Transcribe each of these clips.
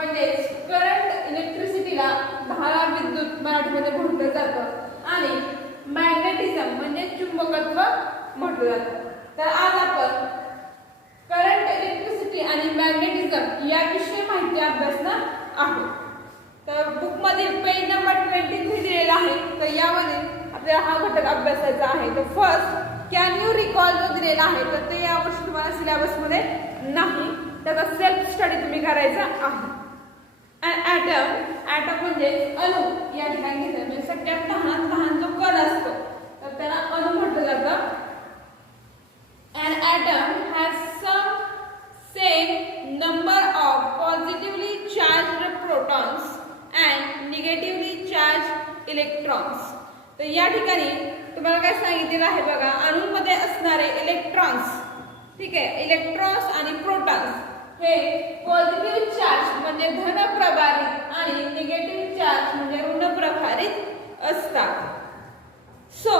म्हणजे करंट इलेक्ट्रिसिटीला धारा विद्युत मराठीमध्ये म्हटलं जातं आणि मॅग्नेटिझम म्हणजे चुंबकत्व म्हटलं जातं. तर आज आपण करंट इलेक्ट्रिसिटी आणि मॅग्नेटिझम याविषयी माहिती अभ्यासणार आहोत. तर बुक मधील पेज नंबर 23 दिलेला आहे. तर यामध्ये आपल्याला हा घटक अभ्यासायचा आहे. तर फर्स्ट कॅन यू रिकॉल जो दिलेला आहे तर ते यावर्षी तुम्हाला सिलेबस मध्ये नाही, त्याचा सेल्फ स्टडी तुम्ही करायचा आहे. ॲटम म्हणजे अणु या ठिकाणी घेतलं म्हणजे सगळ्यात लहान जो कण असतो तर त्याला अणु म्हटलं जातं. An atom has some same number of positively charged protons and negatively charged electrons. तर या ठिकाणी तुम्हाला काय सांगितलेलं आहे बघा, अणूंमध्ये असणारे इलेक्ट्रॉन्स, ठीक आहे, इलेक्ट्रॉन्स आणि प्रोटॉन्स हे पॉझिटिव्ह चार्ज म्हणजे धन प्रभारित आणि निगेटिव्ह चार्ज म्हणजे ऋण प्रभारित असतात. सो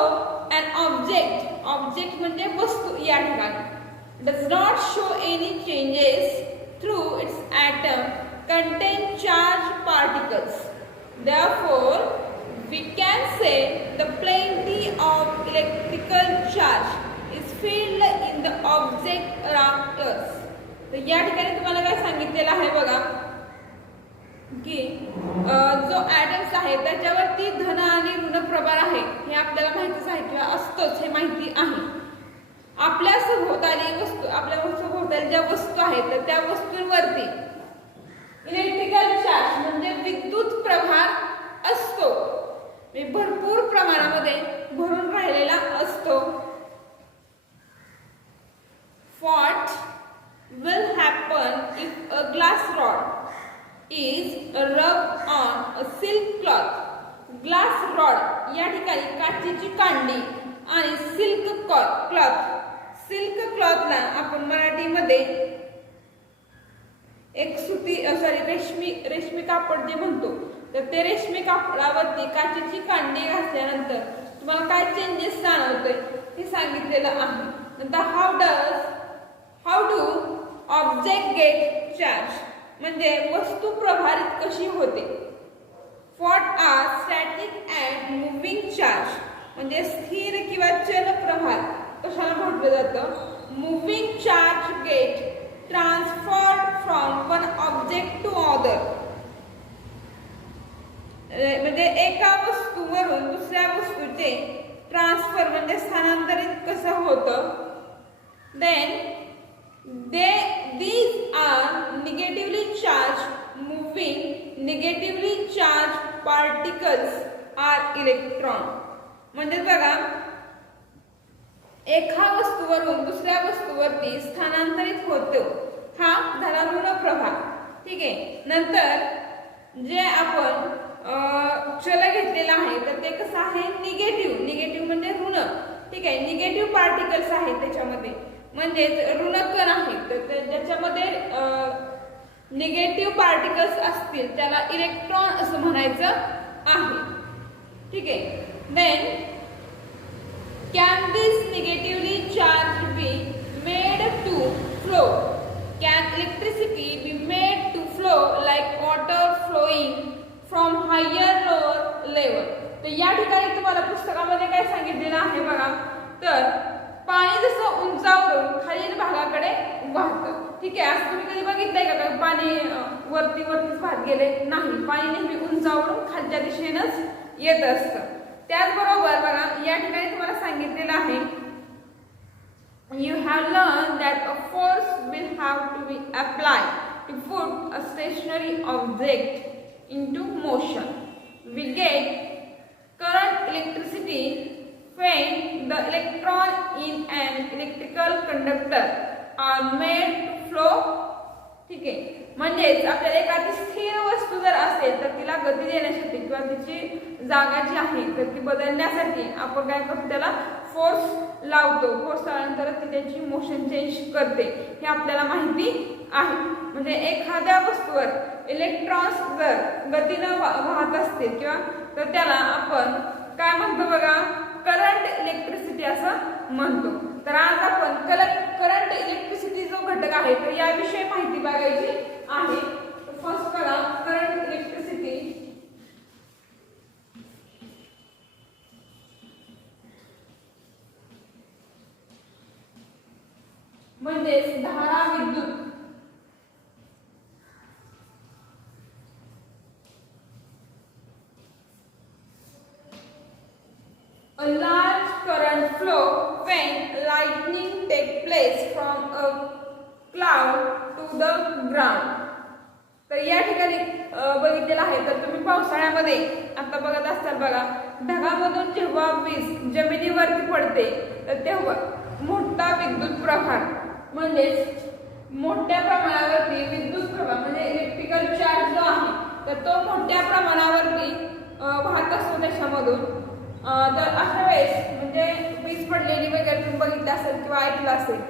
an object म्हणजे वस्तू या ठिकाणी does not show any changes through its atom contain charged particles. Therefore, we can say the plenty of electrical charge is filled in the object around us. तर या ठिकाणी तुम्हाला काय सांगितलेलं आहे बघा की जो ॲटम्स आहे त्याच्यावरती धन आणि ऋण प्रभार आहे हे आपल्याला माहितीच आहे किंवा असतोच, हे माहिती आहे. आपल्या सभोवताली वस्तू, आपल्या सभोवताली ज्या वस्तू आहेत तर त्या वस्तूंवरती इलेक्ट्रिकल चार्ज म्हणजे विद्युत प्रभार असतो, भरपूर प्रमाणामध्ये भरून राहिलेला असतो. What will happen if a glass rod is rubbed on a silk cloth? Glass rod या ठिकाणी काचेची कांडी आणि सिल्क क्लॉथला आपण मराठीमध्ये एक रेशमी कापड जे म्हणतो तर ते रेशमी कापडावरती काचेची कांडी घातल्यानंतर तुम्हाला काय चेंजेस जाणवतोय हे सांगितलेलं आहे. नंतर how do object get charge म्हणजे वस्तू प्रभारित कशी होते. What are static and moving charge म्हणजे स्थिर किंवा चल प्रभार कशाला म्हटलं जातं. Moving charge get transferred from one object to other म्हणजे एका वस्तूवरून दुसऱ्या वस्तूचे ट्रान्सफर म्हणजे स्थानांतरित कसं होतं. Then these are negatively charged moving negatively charged particles are electron. म्हणजे बघा एका वस्तूवरून दुसऱ्या वस्तूवरती स्थानांतरित होतो हा झाला ऋण प्रभार, ठीक आहे. नंतर जे आपण चल घेतलेला आहे तर ते कसं आहे निगेटिव्ह म्हणजे ऋण, ठीक आहे. निगेटिव्ह पार्टिकल्स आहेत त्याच्यामध्ये म्हणजे ऋण कण आहेत तर ज्याच्यामध्ये निगेटिव्ह पार्टिकल्स असतील त्याला इलेक्ट्रॉन असं म्हणायचं आहे, ठीक आहे. Then can this negatively charge be made to flow. Can electricity be made to flow like water flowing from higher lower level. तर या ठिकाणी तुम्हाला पुस्तकामध्ये काय सांगितलेलं आहे बघा, तर पाणी जसं उंचावरून खालील भागाकडे वाहतं, ठीक आहे. असं तुम्ही कधी बघितलंय का पाणी वरतीच वाहत गेले नाही, पाणी नेहमी उंचावरून खालच्या दिशेनंच येत असतं. त्याचबरोबर बघा या ठिकाणी तुम्हाला सांगितलेलं आहे you have learn that a force will have to be apply to put a stationary object into motion. We get current electricity when the electron in an electrical conductor are made to flow, ठीक आहे. म्हणजेच आपल्याला एखादी स्थिर वस्तू जर असेल तर तिला गती देण्यासाठी किंवा तिची जागा जी आहे तर ती बदलण्यासाठी आपण काय करतो, त्याला फोर्स लावतो. फोर्स लावल्यानंतर ती त्याची मोशन चेंज करते हे आपल्याला माहिती आहे. म्हणजे एखाद्या वस्तूवर इलेक्ट्रॉन्स जर गतीनं वाहत असतील किंवा तर त्याला आपण काय म्हणतो बघा, करंट इलेक्ट्रिसिटी असं म्हणतो. तर आज आपण करंट इलेक्ट्रिसिटी जो घटक आहे तर याविषयी माहिती बघायची आहे. फर्स्ट बघा म्हणजेच धारा विद्युत. A large current flow when lightning take place from a cloud to the ground. तर या ठिकाणी बघितलेलं आहे. तर तुम्ही पावसाळ्यामध्ये आता बघत असताल बघा, ढगामधून जेव्हा वीज जमिनीवरती पडते तर तेव्हा मोठा विद्युत प्रभार म्हणजेच मोठ्या प्रमाणावरती विद्युत प्रवाह म्हणजे इलेक्ट्रिकल चार्ज जो आहे तर तो मोठ्या प्रमाणावरती वाहत असतो त्याच्यामधून. तर अशा वेळेस म्हणजे वीज पडलेली वगैरे तुम्ही बघितलं असेल किंवा ऐकलं असेल,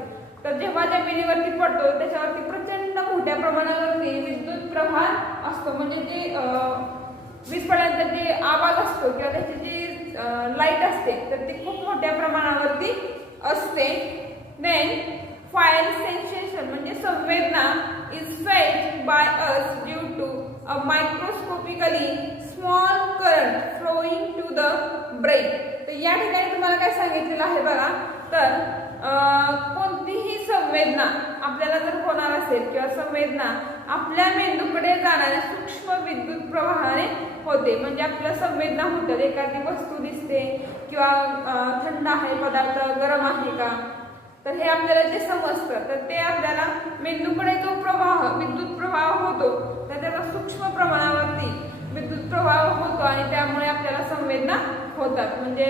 तर जेव्हा जमिनीवरती पडतो त्याच्यावरती प्रचंड मोठ्या प्रमाणावरती विद्युत प्रवाह असतो. म्हणजे जी वीज पडल्यानंतर जी आवाज असतो किंवा त्याची जी लाईट असते तर ती खूप मोठ्या प्रमाणावरती असते. देन फायर सेन्सेशन म्हणजे संवेदना is felt by us due to a microscopically small current flowing to the brain. तर या ठिकाणी तुम्हाला काय सांगितलेलं आहे बघा, तर कोणतीही संवेदना आपल्याला जर होणार असेल किंवा संवेदना आपल्या मेंदूकडे जाणाऱ्या सूक्ष्म विद्युत प्रवाहाने होते. म्हणजे आपल्याला संवेदना होतात, एखादी वस्तू दिसते किंवा थंड आहे पदार्थ, गरम आहे का, तर हे आपल्याला जे समजतं तर ते आपल्याला मेंदूकडे जो प्रवाह विद्युत प्रवाह होतो तर त्याचा सूक्ष्म प्रमाणावरती विद्युत प्रवाह होतो आणि त्यामुळे आपल्याला संवेदना होतात. म्हणजे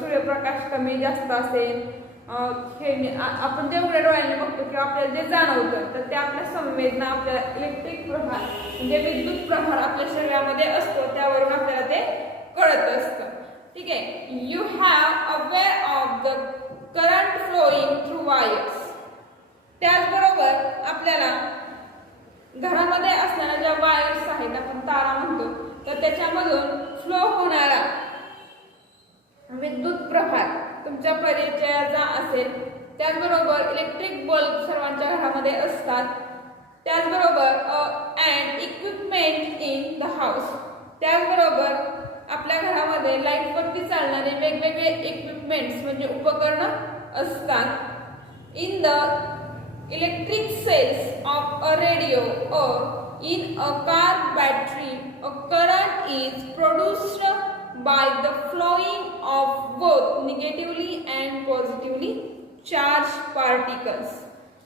सूर्यप्रकाश कमी जास्त असेल, हे आपण जे उघड्या डोळ्याने बघतो किंवा आपल्याला जे जाणवतं तर ते आपल्या संवेदना, आपल्याला इलेक्ट्रिक प्रभार म्हणजे विद्युत प्रभार आपल्या शरीरामध्ये असतो त्यावरून आपल्याला ते कळत असतं. ठीक आहे. You have aware of the current flowing through wires. त्याचबरोबर आपल्याला घरामध्ये असणाऱ्या ज्या वायर्स आहेत आपण तारा म्हणतो तर त्याच्यामधून फ्लो होणारा विद्युत प्रभार तुमच्या परिचयाचा असेल. त्याचबरोबर इलेक्ट्रिक बल्ब सर्वांच्या घरामध्ये असतात. त्याचबरोबर and equipment in the house. त्याचबरोबर आपल्या घरामध्ये लाईटवरती चालणारे वेगवेगळे इक्विपमेंट्स म्हणजे उपकरणं असतात. In the electric cells of a radio or in a car battery, a current is produced by the flowing of both negatively and positively charged particles.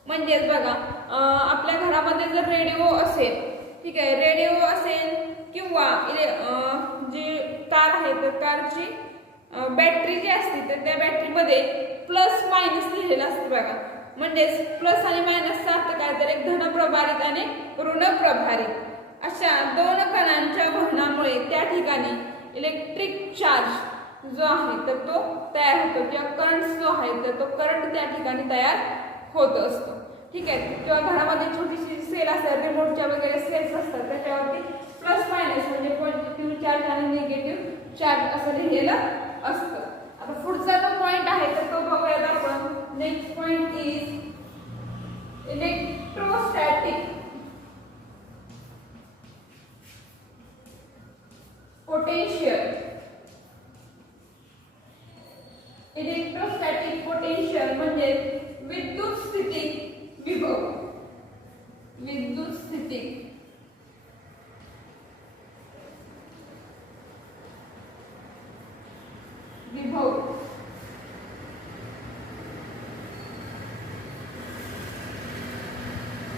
म्हणजेच बघा, आपल्या घरामध्ये जर रेडिओ असेल, ठीक आहे, रेडिओ असेल किंवा जी कार आहे तर कारची बॅटरी जी असते तर त्या बॅटरीमध्ये प्लस मायनस लिहिलेलं असतं बघा. म्हणजेच प्लस आणि मायनसचा अर्थ काय, तर एक धन प्रभारित आणि ऋण प्रभारित अशा दोन कणांच्या वहनामुळे त्या ठिकाणी इलेक्ट्रिक चार्ज जो आहे तर तो तयार होतो किंवा करंट जो आहे तर तो करंट त्या ठिकाणी तयार होत असतो. ठीक आहे. किंवा घरामध्ये छोटीशी सेल असतात, रिमोटच्या वगैरे सेल्स असतात त्याच्यावरती प्लस मायनस म्हणजे पॉझिटिव्ह चार्ज आणि निगेटिव्ह चार्ज असं लिहिलेलं असतं. आता पुढचा जो पॉइंट आहे तर तो बघूयात आपण. Next point is electrostatic potential. Electrostatic potential म्हणजे विद्युत स्थितिक विभव. विद्युत स्थितिक विभव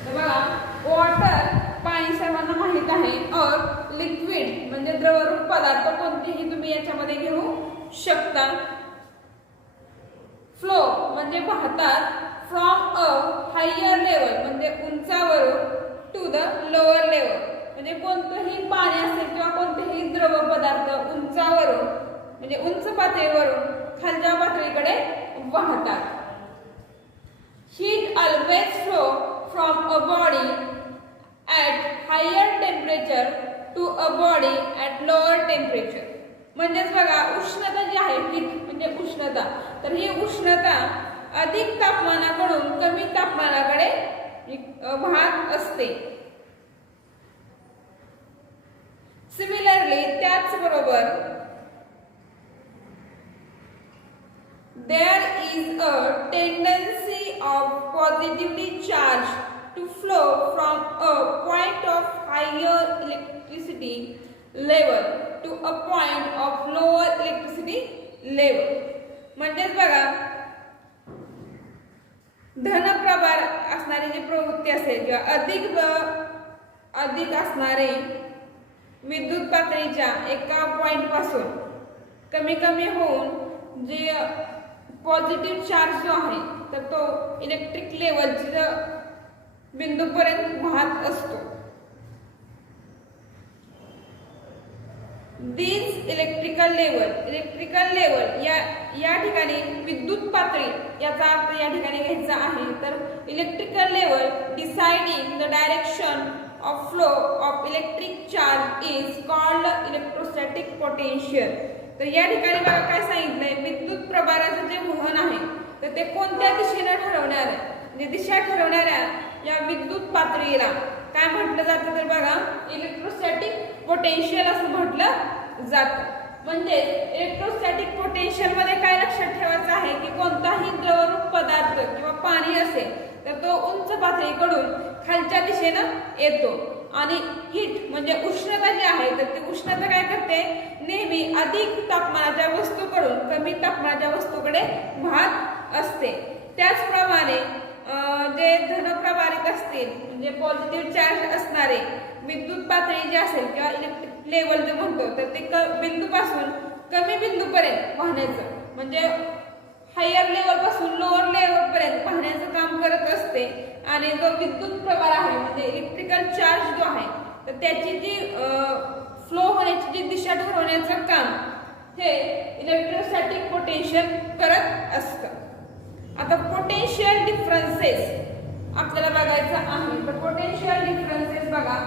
तर बघा, वॉटर पाणी सर्वांना माहित आहे. और लिक्विड म्हणजे द्रवरूप पदार्थ कोणतेही तुम्ही याच्यामध्ये घेऊ शकता. फ्लो म्हणजे वाहतात. फ्रॉम अ हायर लेवल म्हणजे उंचावरून टू द लोअर लेवल म्हणजे कोणतंही पाणी असेल किंवा कोणतेही द्रव पदार्थ उंचावरून म्हणजे उंच पातळीवरून खालच्या पातळीकडे वाहतात. Heat always flow from a body at higher temperature to a body at lower temperature. म्हणजेच बघा, उष्णता जी आहे हीट म्हणजे उष्णता, तर ही उष्णता अधिक तापमानाकडून कमी तापमानाकडे वाहत असते. सिमिलरली त्याचबरोबर there is a tendency of positively charged to flow from a point of higher electricity level to a point of lower electricity level. म्हणजेच बघा धनप्रभार असणारी जी प्रवृत्ती असेल किंवा अधिक असणारे विद्युत पातळीच्या एका पॉइंट पासून कमी कमी होऊन जे पॉझिटिव्ह चार्ज जो आहे तर तो इलेक्ट्रिक लेवलच्या बिंदूपर्यंत वाहत असतो. दिस इलेक्ट्रिकल लेवल या ठिकाणी विद्युत पातळी याचा अर्थ या ठिकाणी घ्यायचा आहे. तर electrical level deciding the direction of flow of electric charge is called electrostatic potential. तर या ठिकाणी बघा काय सांगितलंय, विद्युत प्रभाराचं जे वहन आहे तर ते कोणत्या दिशेने ठरवणार आहे, म्हणजे दिशा ठरवणाऱ्या या विद्युत पातळीला काय म्हटलं जातं तर बघा इलेक्ट्रोस्टॅटिक पोटेन्शियल असं म्हटलं जातं. म्हणजे इलेक्ट्रोस्टॅटिक पोटेन्शियल मध्ये काय लक्षात ठेवायचं आहे की कोणताही द्रवरूप पदार्थ किंवा पाणी असेल तर तो उंच पातळीकडून खालच्या दिशेनं येतो आणि हीट म्हणजे उष्णता जी आहे तर ती उष्णता काय करते, नेहमी अधिक तापमानाच्या वस्तूकडून कमी तापमानाच्या वस्तूकडे वाहत असते. त्याचप्रमाणे जे धनप्रभारित असतील म्हणजे पॉझिटिव्ह चार्ज असणारे विद्युत पातळी जी असेल किंवा इलेक्ट्रिक लेवल जे म्हणतो तर ते बिंदूपासून कमी बिंदूपर्यंत वाहण्याचं म्हणजे हायर लेवल पासून लोअर लेवल पर्यंत पाहण्याचं काम करत असते. आणि जो विद्युत प्रभार आहे म्हणजे इलेक्ट्रिकल चार्ज जो आहे तर त्याची जी फ्लो होण्याची जी दिशा ठरवण्याचं काम हे इलेक्ट्रोस्टॅटिक पोटेन्शियल करत असतं. आता पोटेन्शियल डिफरन्सेस आपल्याला बघायचं आहे. तर पोटेन्शियल डिफरन्सेस बघा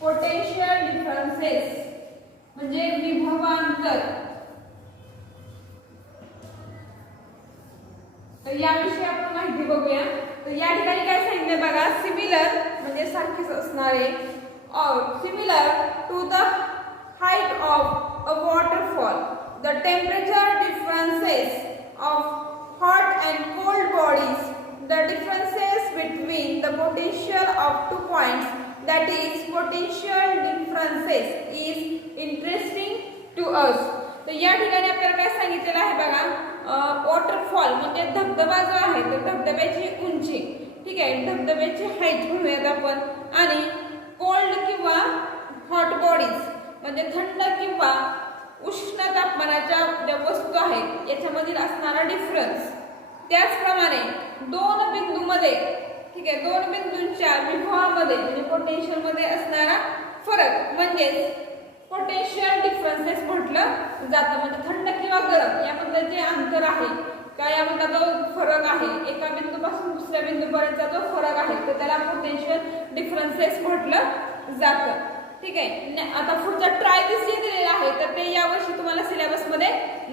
पोटेन्शियल डिफरन्सेस म्हणजे विभवांतर. तर याविषयी आपण माहिती बघूया. तर या ठिकाणी काय सांगितलं बघा, सिमिलर म्हणजे सारखेच असणारे similar to the height of a waterfall the temperature differences of hot and cold bodies the differences between the potential of 2 points that is potential differences is interesting to us. तर या ठिकाणी आपल्याला काय सांगितलेलं आहे बघा, वॉटरफॉल म्हणजे धबधबा जो आहे तर धबधब्याची उंची, ठीक आहे, धबधब्याची हाईट म्हणूयात आपण. आणि कोल्ड किंवा हॉट बॉडीज म्हणजे थंड किंवा उष्ण तापमानाच्या ज्या वस्तू आहेत याच्यामधील असणारा डिफरन्स. त्याचप्रमाणे दोन बिंदूमध्ये, ठीक आहे, दोन बिंदूंच्या विभवामध्ये म्हणजे पोटेन्शियल मध्ये असणारा फरक म्हणजेच पोटेन्शियल डिफरन्सेस म्हटलं जातं. म्हणजे थंड किंवा गरम यामधलं जे अंतर आहे का यामधला जो फरक आहे एका बिंदूपासून दुसऱ्या बिंदूपर्यंतचा जो फरक आहे तर त्याला पोटेन्शियल डिफरन्सेस म्हटलं जातं. ठीक आहे. आता पुढचा ट्राय दिस जे दिलेला आहे तर ते यावर्षी तुम्हाला सिलेबस मध्ये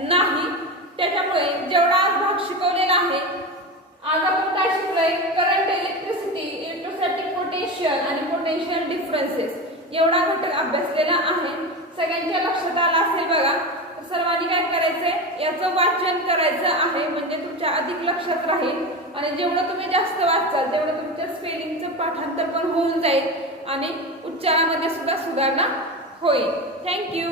नाही, त्याच्यामुळे जेवढा आज भाग शिकवलेला आहे आज आपण काय शिकलोय, करंट, इलेक्ट्रिसिटी, इलेक्ट्रोस्टॅटिक पोटेन्शियल आणि पोटेन्शियल डिफरन्सेस एवढा घटक अभ्यासलेला आहे. सगळ्यांच्या लक्षात आला असेल बघा. सर्वांनी काय करायचंय, याचं वाचन करायचं आहे म्हणजे तुमच्या अधिक लक्षात राहील. आणि जेवढं तुम्ही जास्त वाचाल तेवढं तुमच्या स्पेलिंगचं पाठांतर पण होऊन जाईल आणि उच्चारामध्ये सुद्धा सुधारणा होईल. थँक्यू.